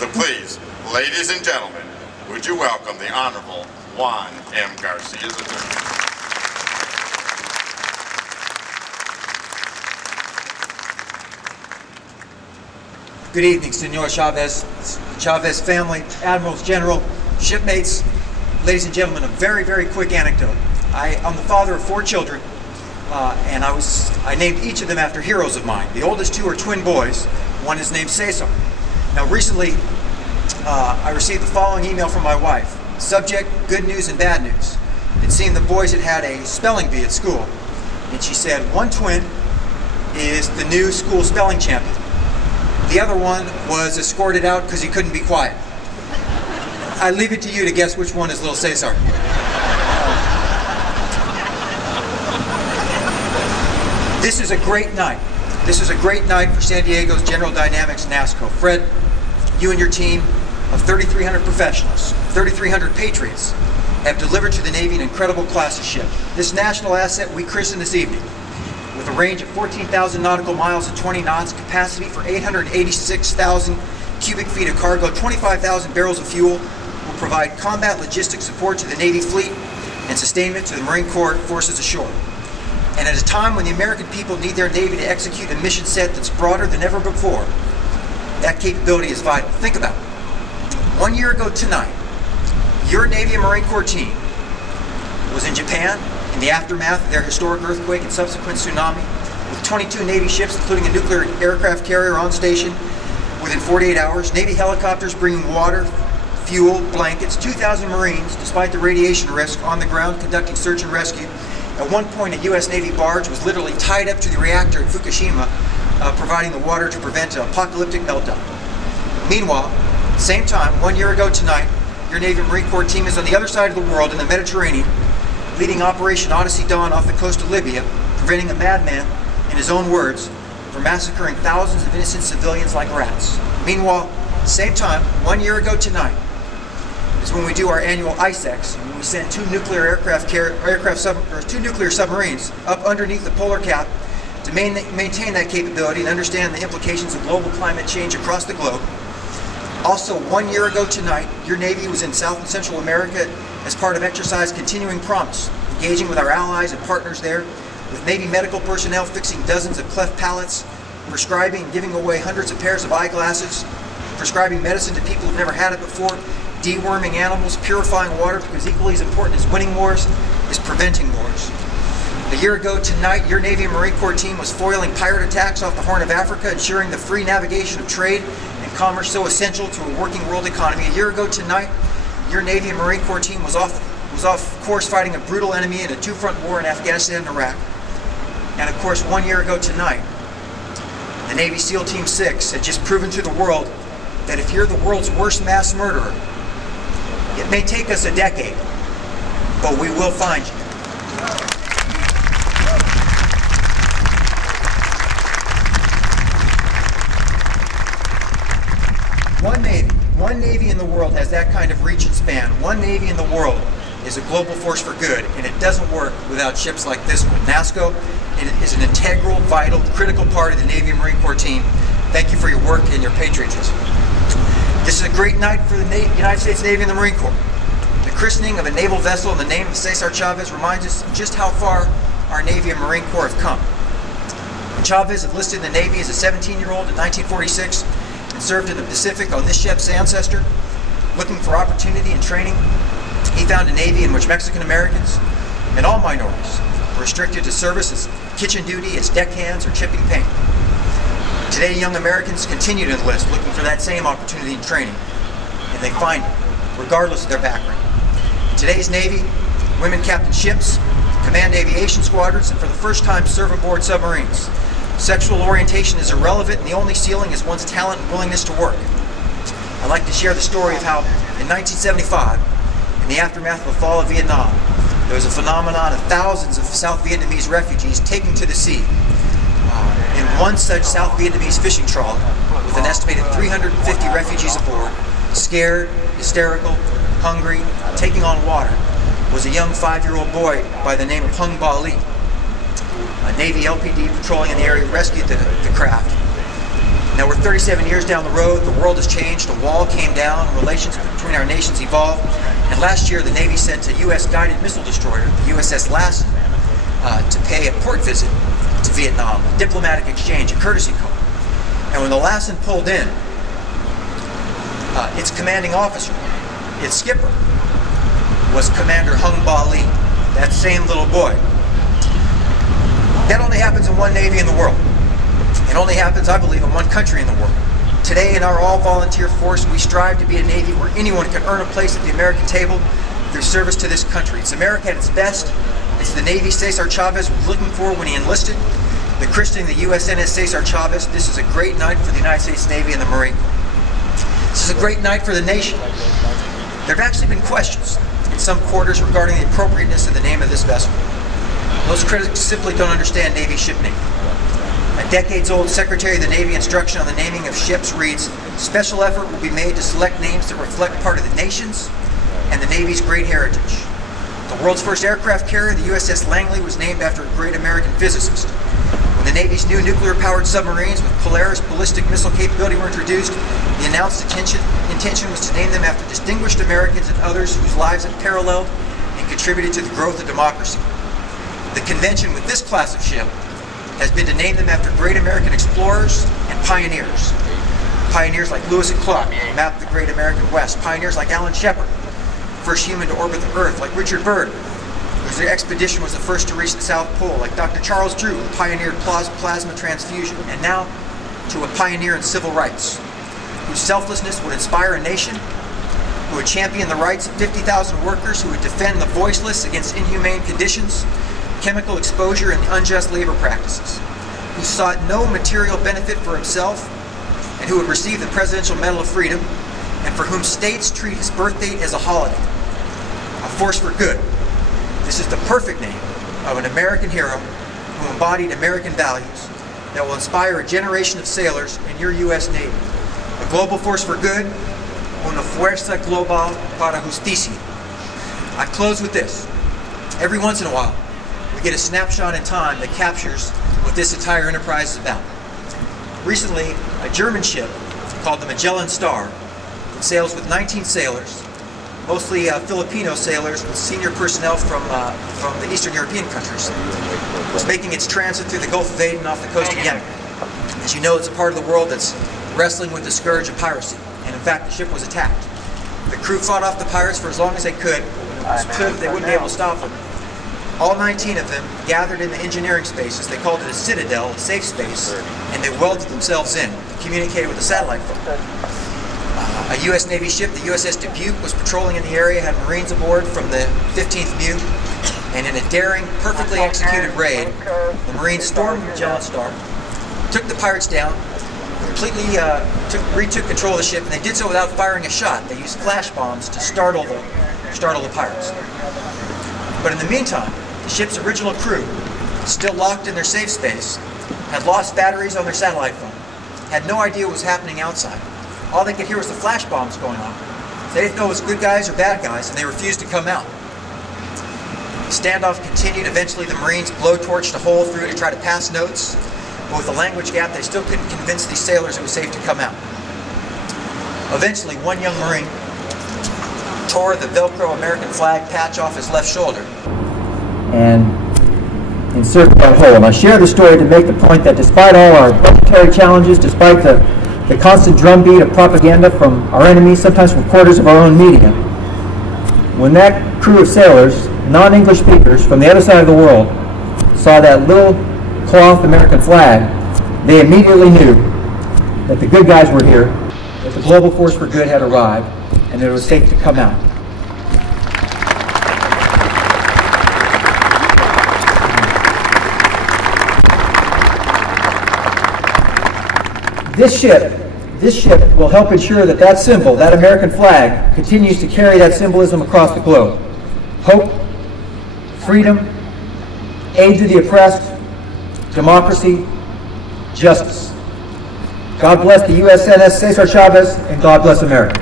So please, ladies and gentlemen, would you welcome the Honorable Juan M. Garcia III. Good evening, Senor Chavez, Chavez family, admirals, general, shipmates, ladies and gentlemen. A very, very quick anecdote. I'm the father of 4 children, and I named each of them after heroes of mine. The oldest 2 are twin boys. One is named Cesar. Now, recently, I received the following email from my wife. Subject, good news and bad news. It seemed the boys had a spelling bee at school, and she said one twin is the new school spelling champion. The other one was escorted out because he couldn't be quiet. I leave it to you to guess which one is little Cesar. This is a great night. This is a great night for San Diego's General Dynamics NASSCO. Fred, you and your team of 3,300 professionals, 3,300 patriots, have delivered to the Navy an incredible class of ship. This national asset we christen this evening, with a range of 14,000 nautical miles and 20 knots, capacity for 886,000 cubic feet of cargo, 25,000 barrels of fuel, will provide combat logistics support to the Navy fleet and sustainment to the Marine Corps forces ashore. And at a time when the American people need their Navy to execute a mission set that's broader than ever before, that capability is vital. Think about it. 1 year ago tonight, your Navy and Marine Corps team was in Japan in the aftermath of their historic earthquake and subsequent tsunami, with 22 Navy ships, including a nuclear aircraft carrier, on station within 48 hours, Navy helicopters bringing water, fuel, blankets, 2,000 Marines, despite the radiation risk, on the ground conducting search and rescue. At one point, a U.S. Navy barge was literally tied up to the reactor at Fukushima, providing the water to prevent an apocalyptic meltdown. Meanwhile, same time, 1 year ago tonight, your Navy and Marine Corps team is on the other side of the world in the Mediterranean, leading Operation Odyssey Dawn off the coast of Libya, preventing a madman, in his own words, from massacring thousands of innocent civilians like rats. Meanwhile, same time, 1 year ago tonight, is when we do our annual ICEX, when we send 2 nuclear two nuclear submarines up underneath the polar cap to maintain that capability and understand the implications of global climate change across the globe. Also, 1 year ago tonight, your Navy was in South and Central America as part of Exercise Continuing Promise, engaging with our allies and partners there, with Navy medical personnel fixing dozens of cleft palates, prescribing and giving away hundreds of pairs of eyeglasses, prescribing medicine to people who've never had it before, deworming animals, purifying water, because equally as important as winning wars is preventing wars. A year ago tonight, your Navy and Marine Corps team was foiling pirate attacks off the Horn of Africa, ensuring the free navigation of trade and commerce so essential to a working world economy. A year ago tonight, your Navy and Marine Corps team was off course fighting a brutal enemy in a 2-front war in Afghanistan and Iraq. And of course, 1 year ago tonight, the Navy SEAL Team 6 had just proven to the world that if you're the world's worst mass murderer, it may take us a decade, but we will find you. One Navy in the world has that kind of reach and span. One Navy in the world is a global force for good, and it doesn't work without ships like this one. NASSCO is an integral, vital, critical part of the Navy and Marine Corps team. Thank you for your work and your patriotism. This is a great night for the United States Navy and the Marine Corps. The christening of a naval vessel in the name of Cesar Chavez reminds us just how far our Navy and Marine Corps have come. When Chavez enlisted in the Navy as a 17-year-old in 1946 and served in the Pacific on this ship's ancestor, looking for opportunity and training, he found a Navy in which Mexican Americans and all minorities were restricted to service as kitchen duty, as deckhands, or chipping paint. Today, young Americans continue to enlist, looking for that same opportunity and training, and they find it, regardless of their background. In today's Navy, women captain ships, command aviation squadrons, and for the first time serve aboard submarines. Sexual orientation is irrelevant, and the only ceiling is one's talent and willingness to work. I'd like to share the story of how, in 1975, in the aftermath of the fall of Vietnam, there was a phenomenon of thousands of South Vietnamese refugees taking to the sea. In one such South Vietnamese fishing trawler, with an estimated 350 refugees aboard, scared, hysterical, hungry, taking on water, was a young 5-year-old boy by the name of Hung Ba Lee. A Navy LPD patrolling in the area rescued the craft. Now we're 37 years down the road, the world has changed, a wall came down, relations between our nations evolved, and last year the Navy sent a U.S. guided missile destroyer, the USS Lassen, to pay a port visit to Vietnam, a diplomatic exchange, a courtesy call. And when the Lassen pulled in, its commanding officer, its skipper, was Commander Hung Ba Lee, that same little boy. That only happens in one Navy in the world. It only happens, I believe, in one country in the world. Today, in our all-volunteer force, we strive to be a Navy where anyone can earn a place at the American table through service to this country. It's America at its best. It's the Navy Cesar Chavez was looking for when he enlisted. The christening the USNS Cesar Chavez. This is a great night for the United States Navy and the Marine Corps. This is a great night for the nation. There have actually been questions in some quarters regarding the appropriateness of the name of this vessel. Most critics simply don't understand Navy ship naming. A decades-old Secretary of the Navy instruction on the naming of ships reads, "Special effort will be made to select names that reflect part of the nation's and the Navy's great heritage." The world's first aircraft carrier, the USS Langley, was named after a great American physicist. When the Navy's new nuclear-powered submarines with Polaris ballistic missile capability were introduced, the announced intention was to name them after distinguished Americans and others whose lives have paralleled and contributed to the growth of democracy. The convention with this class of ship has been to name them after great American explorers and pioneers. Pioneers like Lewis and Clark, who mapped the great American West. Pioneers like Alan Shepard, first human to orbit the Earth, like Richard Byrd, whose expedition was the first to reach the South Pole, like Dr. Charles Drew, who pioneered plasma transfusion, and now to a pioneer in civil rights, whose selflessness would inspire a nation, who would champion the rights of 50,000 workers, who would defend the voiceless against inhumane conditions, chemical exposure, and unjust labor practices, who sought no material benefit for himself, and who would receive the Presidential Medal of Freedom, and for whom states treat his birth date as a holiday. A force for good. This is the perfect name of an American hero who embodied American values that will inspire a generation of sailors in your U.S. Navy. A global force for good, una fuerza global para justicia. I close with this. Every once in a while, we get a snapshot in time that captures what this entire enterprise is about. Recently, a German ship called the Magellan Star, that sails with 19 sailors, mostly Filipino sailors with senior personnel from the Eastern European countries, was making its transit through the Gulf of Aden off the coast of Yemen. As you know, it's a part of the world that's wrestling with the scourge of piracy, and in fact the ship was attacked. The crew fought off the pirates for as long as they could. It was clear that they wouldn't be able to stop them. All 19 of them gathered in the engineering spaces. They called it a citadel, a safe space, and they welded themselves in, communicated with a satellite phone. A U.S. Navy ship, the USS Dubuque, was patrolling in the area, had Marines aboard from the 15th Butte, and in a daring, perfectly executed raid, the Marines stormed the Magellan Star, took the pirates down, completely retook control of the ship, and they did so without firing a shot. They used flash bombs to startle the pirates. But in the meantime, the ship's original crew, still locked in their safe space, had lost batteries on their satellite phone, had no idea what was happening outside. All they could hear was the flash bombs going off. They didn't know it was good guys or bad guys, and they refused to come out. The standoff continued. Eventually, the Marines blowtorched a hole through to try to pass notes, but with the language gap, they still couldn't convince these sailors it was safe to come out. Eventually, one young Marine tore the Velcro American flag patch off his left shoulder and inserted that hole. And I share the story to make the point that despite all our budgetary challenges, despite the constant drumbeat of propaganda from our enemies, sometimes from quarters of our own media, when that crew of sailors, non-English speakers from the other side of the world, saw that little cloth American flag, they immediately knew that the good guys were here, that the global force for good had arrived, and that it was safe to come out. This ship will help ensure that that symbol, that American flag, continues to carry that symbolism across the globe. Hope, freedom, aid to the oppressed, democracy, justice. God bless the USNS Cesar Chavez, and God bless America.